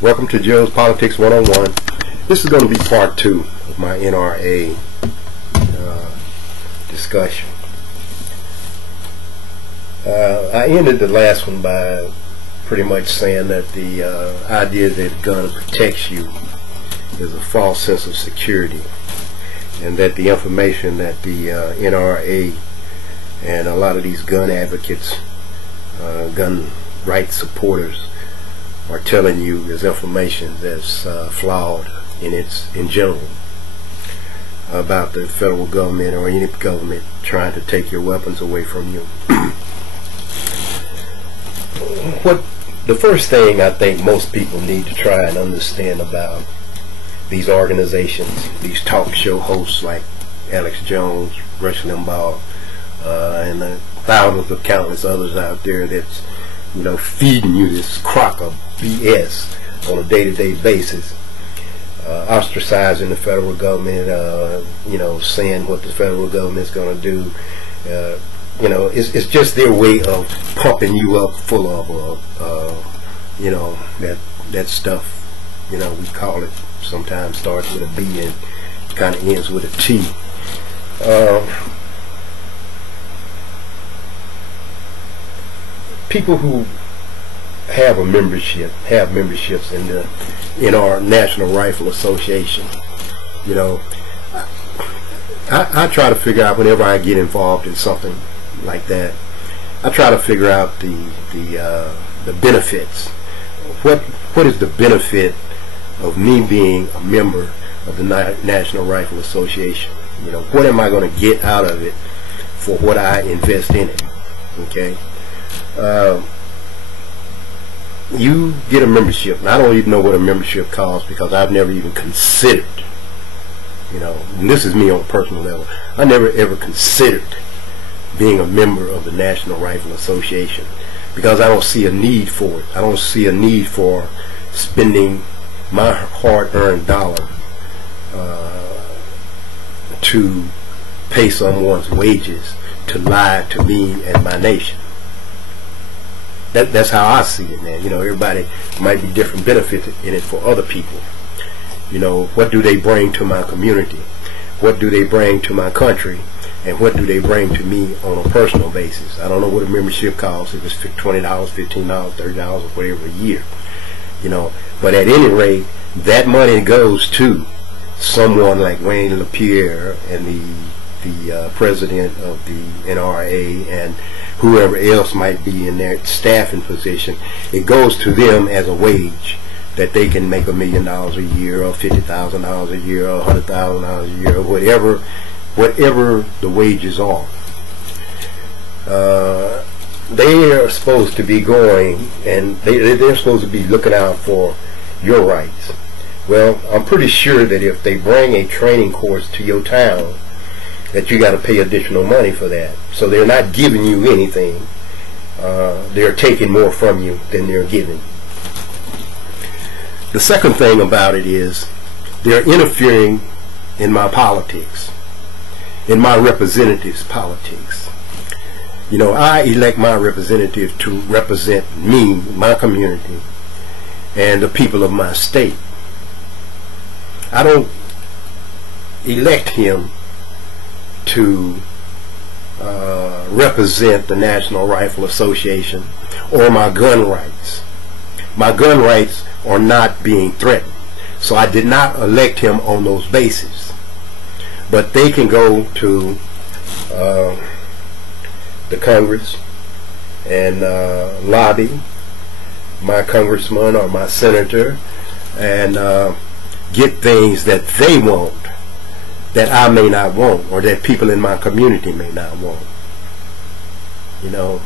Welcome to Joe's Politics 101. This is going to be part 2 of my NRA discussion. I ended the last one by pretty much saying that the idea that a gun protects you is a false sense of security, and that the information that the NRA and a lot of these gun advocates, gun rights supporters are telling you is information that's flawed in general about the federal government or any government trying to take your weapons away from you. What the first thing I think most people need to try and understand about these organizations, these talk show hosts like Alex Jones, Rush Limbaugh, and the thousands of countless others out there that's, you know, feeding you this crock of BS on a day-to-day basis, ostracizing the federal government, you know, saying what the federal government's going to do. You know, it's just their way of pumping you up full of, you know, that stuff. You know, we call it, sometimes starts with a B and kind of ends with a T. People who have memberships in our National Rifle Association, you know, I try to figure out, whenever I get involved in something like that, I try to figure out the benefits. What is the benefit of me being a member of the National Rifle Association? You know, what am I going to get out of it for what I invest in it? Okay. You get a membership, and I don't even know what a membership costs because I've never even considered, you know, and this is me on a personal level, I never ever considered being a member of the National Rifle Association because I don't see a need for it. I don't see a need for spending my hard-earned dollar to pay someone's wages to lie to me and my nation. That's how I see it, man. You know, everybody might be different benefits in it for other people. You know, what do they bring to my community? What do they bring to my country? And what do they bring to me on a personal basis? I don't know what a membership costs, if it's $20, $15, $30, or whatever a year. You know, but at any rate, that money goes to someone like Wayne LaPierre and the president of the NRA and whoever else might be in their staffing position. It goes to them as a wage that they can make $1 million a year, or $50,000 a year, or $100,000 a year, or whatever the wages are. They are supposed to be going, and they're supposed to be looking out for your rights. Well, I'm pretty sure that if they bring a training course to your town, that you got to pay additional money for that. So they're not giving you anything. They're taking more from you than they're giving. The second thing about it is they're interfering in my politics, in my representatives' politics. You know, I elect my representative to represent me, my community, and the people of my state. I don't elect him to represent the National Rifle Association or my gun rights. My gun rights are not being threatened, so I did not elect him on those bases. But they can go to the Congress and lobby my congressman or my senator and get things that they want that I may not want, or that people in my community may not want. You know,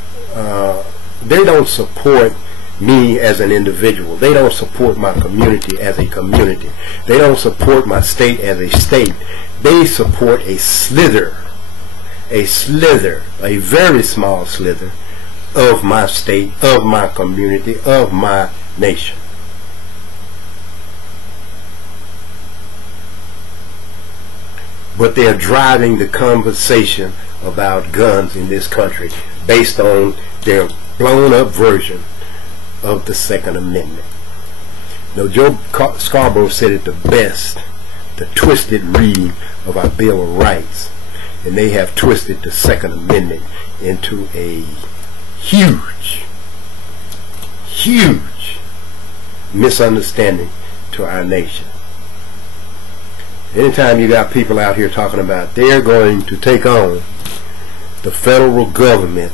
they don't support me as an individual. They don't support my community as a community. They don't support my state as a state. They support a slither, a very small slither of my state, of my community, of my nation. But they're driving the conversation about guns in this country based on their blown up version of the Second Amendment. No, Joe Scarborough said it the best, the twisted reading of our Bill of Rights. And they have twisted the Second Amendment into a huge misunderstanding to our nation. Anytime you got people out here talking about they're going to take on the federal government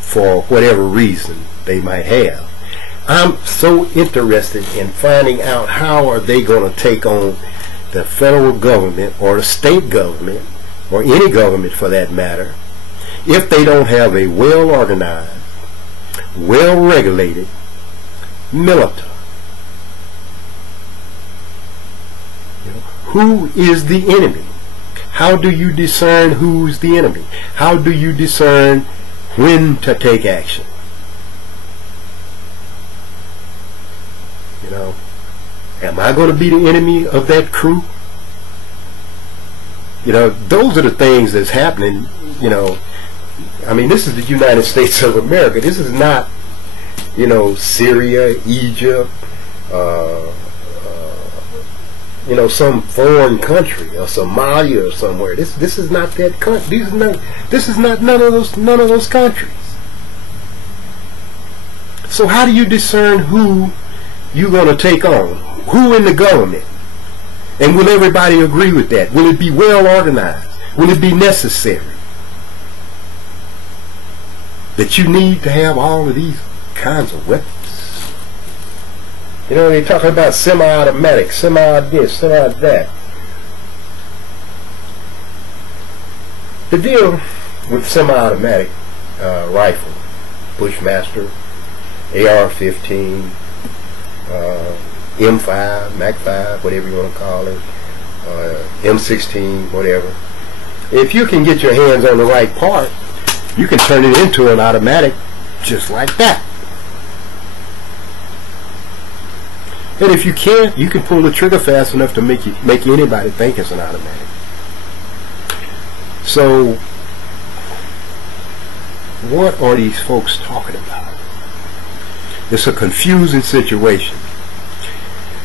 for whatever reason they might have, I'm so interested in finding out how are they going to take on the federal government or the state government or any government for that matter if they don't have a well-organized, well-regulated military. Who is the enemy? How do you discern who's the enemy? How do you discern when to take action? You know, am I going to be the enemy of that crew? You know, those are the things that's happening. You know, I mean, this is the United States of America. This is not, you know, Syria, Egypt, you know, some foreign country or Somalia or somewhere. This is not that country. This is not none of those countries. So how do you discern who you're going to take on? Who in the government? And will everybody agree with that? Will it be well organized? Will it be necessary that you need to have all of these kinds of weapons? You know, they're talking about semi-automatic, semi-this, semi-that. The deal with semi-automatic rifle, Bushmaster, AR-15, M5, Mac 5, whatever you want to call it, M16, whatever. If you can get your hands on the right part, you can turn it into an automatic just like that. And if you can't, you can pull the trigger fast enough to make anybody think it's an automatic. So, what are these folks talking about? It's a confusing situation.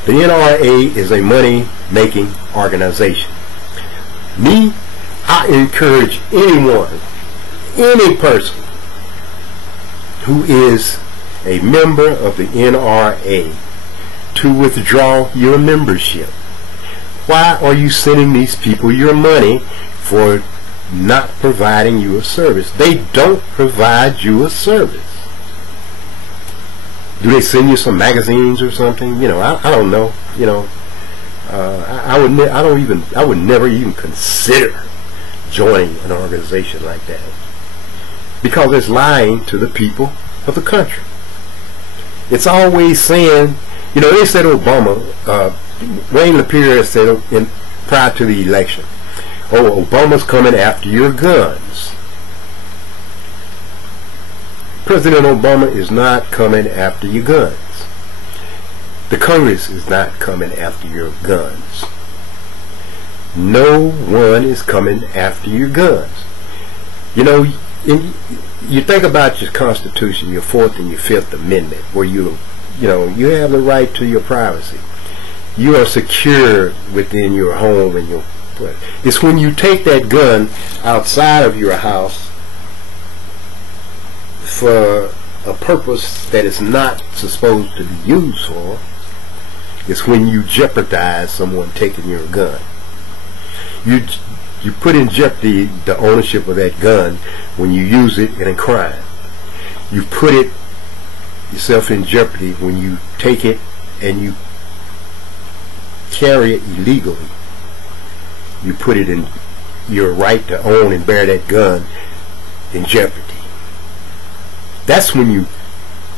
The NRA is a money-making organization. Me, I encourage anyone, any person who is a member of the NRA to withdraw your membership. Why are you sending these people your money for not providing you a service? They don't provide you a service. Do they send you some magazines or something? You know, I don't know. You know, I would never even consider joining an organization like that because it's lying to the people of the country. It's always saying, you know, they said Obama, Wayne LaPierre said prior to the election, oh, Obama's coming after your guns. President Obama is not coming after your guns. The Congress is not coming after your guns. No one is coming after your guns. You know, you think about your Constitution, your 4th and your 5th Amendment, where you know, you have the right to your privacy. You are secure within your home and your. It's when you take that gun outside of your house for a purpose that it's not supposed to be used for. It's when you jeopardize someone taking your gun. You put in jeopardy the ownership of that gun when you use it in a crime. You put it yourself in jeopardy when you take it and you carry it illegally. You put it in your right to own and bear that gun in jeopardy. That's when you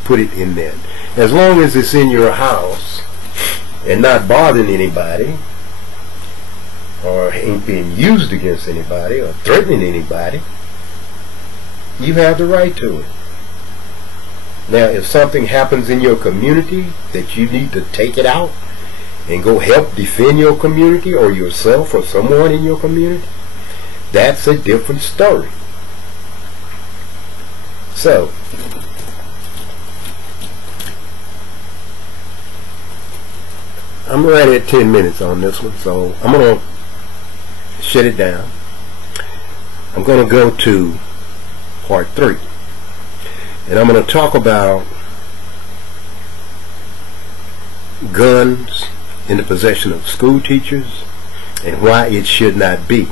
put it in there. As long as it's in your house and not bothering anybody or ain't being used against anybody or threatening anybody, you have the right to it. Now, if something happens in your community that you need to take it out and go help defend your community or yourself or someone in your community, that's a different story. So, I'm right at 10 minutes on this one, so I'm going to shut it down. I'm going to go to part 3, and I'm going to talk about guns in the possession of school teachers and why it should not be.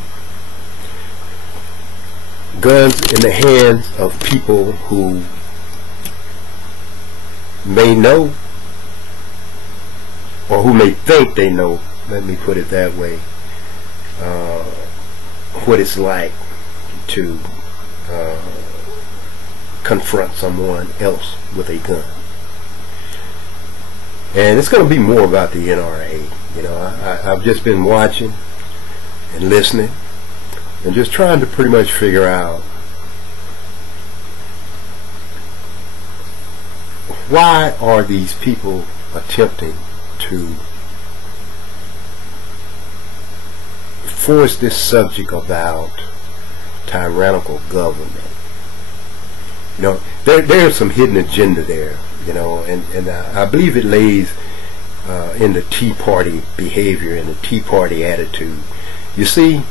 Guns in the hands of people who may know, or who may think they know, let me put it that way, what it's like to confront someone else with a gun. And it's going to be more about the NRA. You know, I've just been watching and listening and just trying to pretty much figure out why are these people attempting to force this subject about tyrannical government. You know, there's some hidden agenda there, you know, and I believe it lays in the Tea Party behavior and the Tea Party attitude. You see,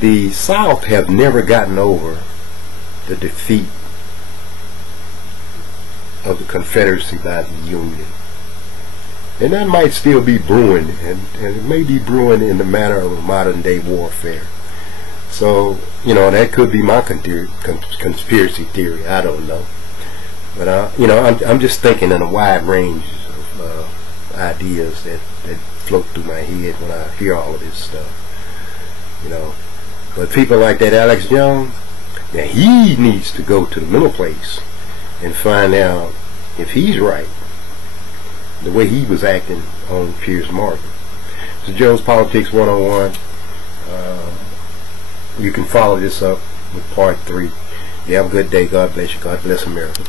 the South have never gotten over the defeat of the Confederacy by the Union. And that might still be brewing, and it may be brewing in the manner of modern day warfare. So, you know, that could be my conspiracy theory. I don't know. But, you know, I'm just thinking in a wide range of ideas that float through my head when I hear all of this stuff. You know, but people like that Alex Jones, now he needs to go to the middle place and find out if he's right, the way he was acting on Piers Morgan. So Jones Politics 101. You can follow this up with part 3. You have a good day. God bless you. God bless America.